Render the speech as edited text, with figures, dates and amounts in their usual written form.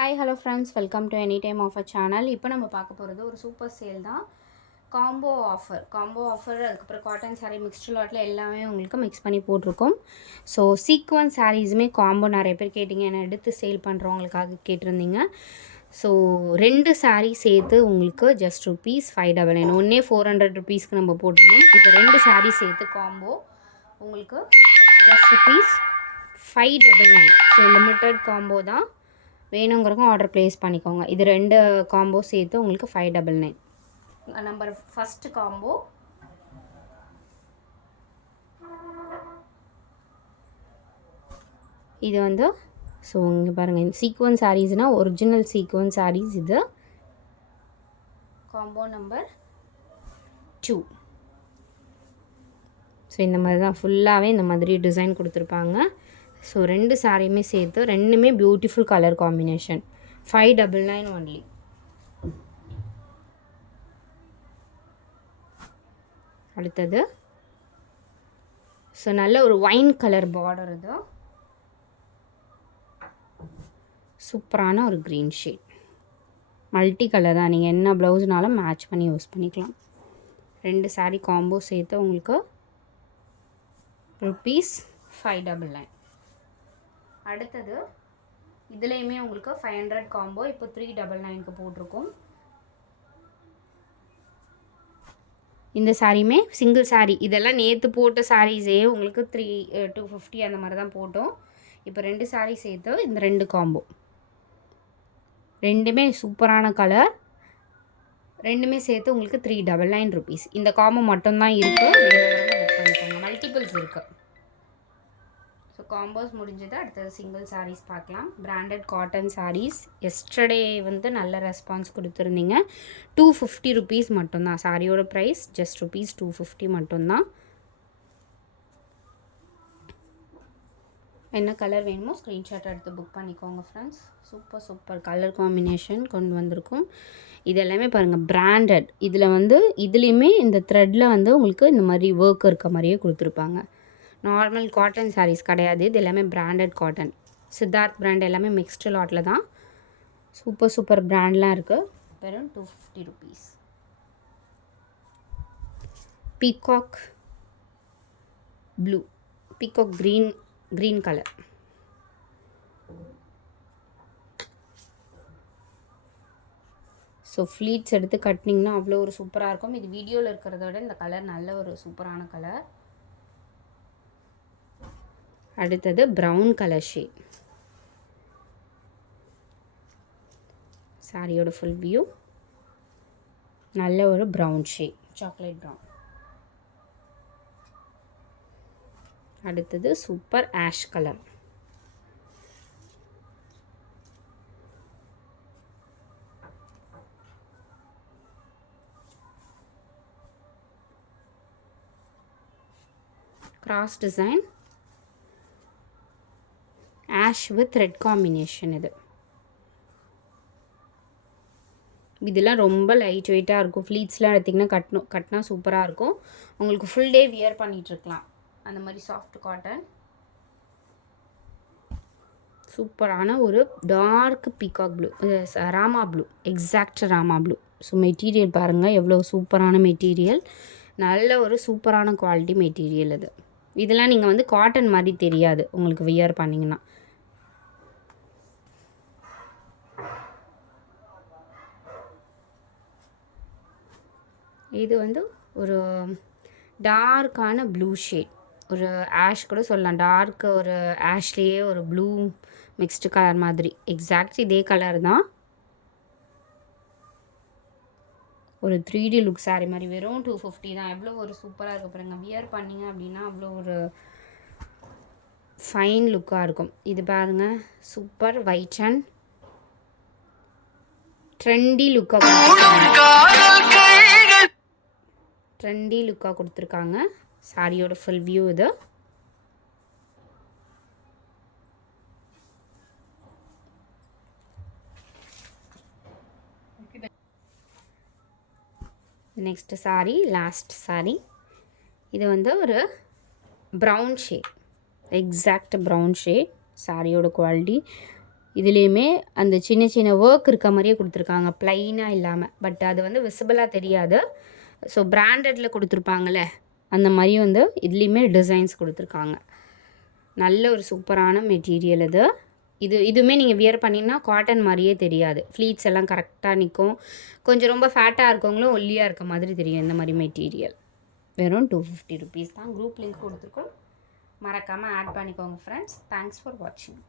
Hi hello friends, welcome to any time offer channel. இப்போ நம்ம பார்க்க போகிறது ஒரு சூப்பர் சேல் தான். காம்போ ஆஃபர் அதுக்கப்புறம் காட்டன் சாரீ மிக்ஸ்டு லாட்டில் எல்லாமே உங்களுக்கு மிக்ஸ் பண்ணி போட்டிருக்கோம். ஸோ சீக்வன்ஸ் சாரீஸுமே காம்போ நிறைய பேர் கேட்டிங்க, என்னை எடுத்து சேல் பண்ணுறவங்களுக்காக கேட்டிருந்தீங்க. ஸோ 2 சாரீ சேர்த்து உங்களுக்கு ஜஸ்ட் ₹599. ஒன்றே ₹400 நம்ம போட்டிருந்தோம். இப்போ 2 சாரீ சேர்த்து காம்போ உங்களுக்கு ஜஸ்ட் ₹599. ஸோ லிமிட்டட் காம்போ தான், வேணுங்கிறவங்க ஆர்டர் ப்ளேஸ் பண்ணிக்கோங்க. இது 2 காம்போ சேர்த்து உங்களுக்கு $599. நம்பர் ஃபஸ்ட்டு காம்போ இது வந்து ஸோ இங்கே பாருங்கள், இந்த சீக்வன்ஸ் சாரீஸ்னால் ஒரிஜினல் சீக்வன்ஸ் சாரீஸ். இது காம்போ நம்பர் 2. ஸோ இந்த மாதிரி தான் ஃபுல்லாகவே இந்த மாதிரி டிசைன் கொடுத்துருப்பாங்க. ஸோ 2 சாரியுமே சேர்த்து, ரெண்டுமே பியூட்டிஃபுல் கலர் காம்பினேஷன். $599 ஒன்லி. அடுத்தது ஸோ நல்ல ஒரு ஒயின் கலர் பார்டர். இது சூப்பரான ஒரு க்ரீன் ஷேட், மல்டி கலர் தான். நீங்கள் என்ன ப்ளவுஸ்னாலும் மேட்ச் பண்ணி யூஸ் பண்ணிக்கலாம். 2 சாரீ காம்போ சேர்த்து உங்களுக்கு ₹599. அடுத்தது இதுலேயுமே உங்களுக்கு 500 காம்போ இப்போ $399 போட்டிருக்கோம். இந்த சாரியுமே சிங்கிள் சாரீ, இதெல்லாம் நேற்று போட்ட சாரீஸே உங்களுக்கு 250 அந்த மாதிரி தான் போட்டோம். இப்போ 2 சாரீ சேர்த்து இந்த 2 காம்போ, ரெண்டுமே சூப்பரான கலர், ரெண்டுமே சேர்த்து உங்களுக்கு ₹399. இந்த காம்போ மட்டும்தான் இருக்குது, புக் பண்ணிக்கோங்க. மல்டிபிள்ஸ் இருக்குது. ஸோ காம்போஸ் முடிஞ்சது. அடுத்தது சிங்கிள் சாரீஸ் பார்க்கலாம். பிராண்டட் காட்டன் சாரீஸ் எஸ்டர்டே வந்து நல்ல ரெஸ்பான்ஸ் கொடுத்துருந்தீங்க. ₹250 மட்டும்தான் சாரியோட ப்ரைஸ், ஜஸ்ட் ₹250 மட்டும்தான். என்ன கலர் வேணுமோ ஸ்க்ரீன்ஷாட் எடுத்து புக் பண்ணிக்கோங்க ஃப்ரெண்ட்ஸ். சூப்பர் கலர் காம்பினேஷன் கொண்டு வந்திருக்கும். இது எல்லாமே பாருங்கள் பிராண்டட். இதில் வந்து இதுலேயுமே இந்த த்ரெட்டில் வந்து உங்களுக்கு இந்த மாதிரி ஒர்க் இருக்க மாதிரியே கொடுத்துருப்பாங்க. நார்மல் காட்டன் சாரீஸ் கிடையாது, இது எல்லாமே பிராண்டட் காட்டன். சித்தார்த் பிராண்ட் எல்லாமே மிக்ஸ்டு லாட்டில் தான். சூப்பர் பிராண்ட்லாம் இருக்குது. வெறும் ₹250. Peacock blue, peacock green colour. So fleets எடுத்து கட்டினீங்கன்னா அவ்வளோ ஒரு சூப்பராக இருக்கும். இது வீடியோவில் இருக்கிறத விட இந்த கலர் நல்ல ஒரு சூப்பரான கலர். அடுத்தது ப்ரௌன் கலர் ஷேட். சாரியோட ஃபுல் வியூ நல்ல ஒரு ப்ரௌன் ஷேட், சாக்லேட் ப்ரௌன். அடுத்தது super ash colour. Cross design ash with red combination. இதெல்லாம் ரொம்ப லைட் வெயிட்டாக இருக்கும். ஃப்ளீட்ஸ்லாம் எடுத்திங்கன்னா கட்டினா சூப்பராக இருக்கும். உங்களுக்கு ஃபுல் டே வியர் பண்ணிகிட்ருக்கலாம். அந்த மாதிரி சாஃப்ட் காட்டன். சூப்பரான ஒரு dark peacock blue, Rama blue, exact Rama blue. So material பாருங்கள் எவ்வளோ சூப்பரான மெட்டீரியல், நல்ல ஒரு சூப்பரான குவாலிட்டி மெட்டீரியல். இதெல்லாம் நீங்கள் வந்து காட்டன் மாதிரி தெரியாது உங்களுக்கு வியர் பண்ணிங்கன்னா. இது வந்து ஒரு டார்க்கான ப்ளூ ஷேட், ஒரு ஆஷ் கூட சொல்லலாம். டார்க் ஒரு ஆஷ்லேயே ஒரு ப்ளூ மிக்ஸ்டு கலர் மாதிரி, எக்ஸாக்ட் இதே கலர் தான். ஒரு 3D லுக் சாரீ மாதிரி, வெறும் $250 தான். எவ்வளோ ஒரு சூப்பராக இருக்குது பாருங்கள். வியர் பண்ணிங்க அப்படின்னா அவ்வளோ ஒரு ஃபைன் லுக்காக இருக்கும். இது பாருங்கள், சூப்பர் ஒயிட் அண்ட் ட்ரெண்டி லுக்காக கொடுத்துருக்காங்க. சாரியோட ஃபுல் வியூ இது. Next sorry, last sorry. இது வந்து ஒரு brown shade, exact brown shade. சாரியோட குவாலிட்டி இதுலேயுமே அந்த சின்ன சின்ன ஒர்க் இருக்க மாதிரியே கொடுத்துருக்காங்க, ப்ளைனாக இல்லாமல். பட் அது வந்து விசிபிளாக தெரியாது. ஸோ பிராண்டடில் கொடுத்துருப்பாங்கள்ல, அந்த மாதிரி வந்து இதுலேயுமே டிசைன்ஸ் கொடுத்துருக்காங்க. நல்ல ஒரு சூப்பரான மெட்டீரியல் இதுவுமே நீங்கள் வியர் பண்ணிங்கன்னா காட்டன் மாதிரியே தெரியாது. ஃப்ளீட்ஸ் எல்லாம் கரெக்டாக நிற்கும். கொஞ்சம் ரொம்ப ஃபேட்டாக இருக்கவங்களும் ஒல்லியாக இருக்க மாதிரி தெரியும் இந்த மாதிரி மெட்டீரியல். வெறும் 250 ருபீஸ் தான். குரூப் லிங்க் கொடுத்துருக்கோம், மறக்காமல் ஆட் பண்ணிக்கோங்க ஃப்ரெண்ட்ஸ். தேங்க்ஸ் ஃபார் வாட்சிங்.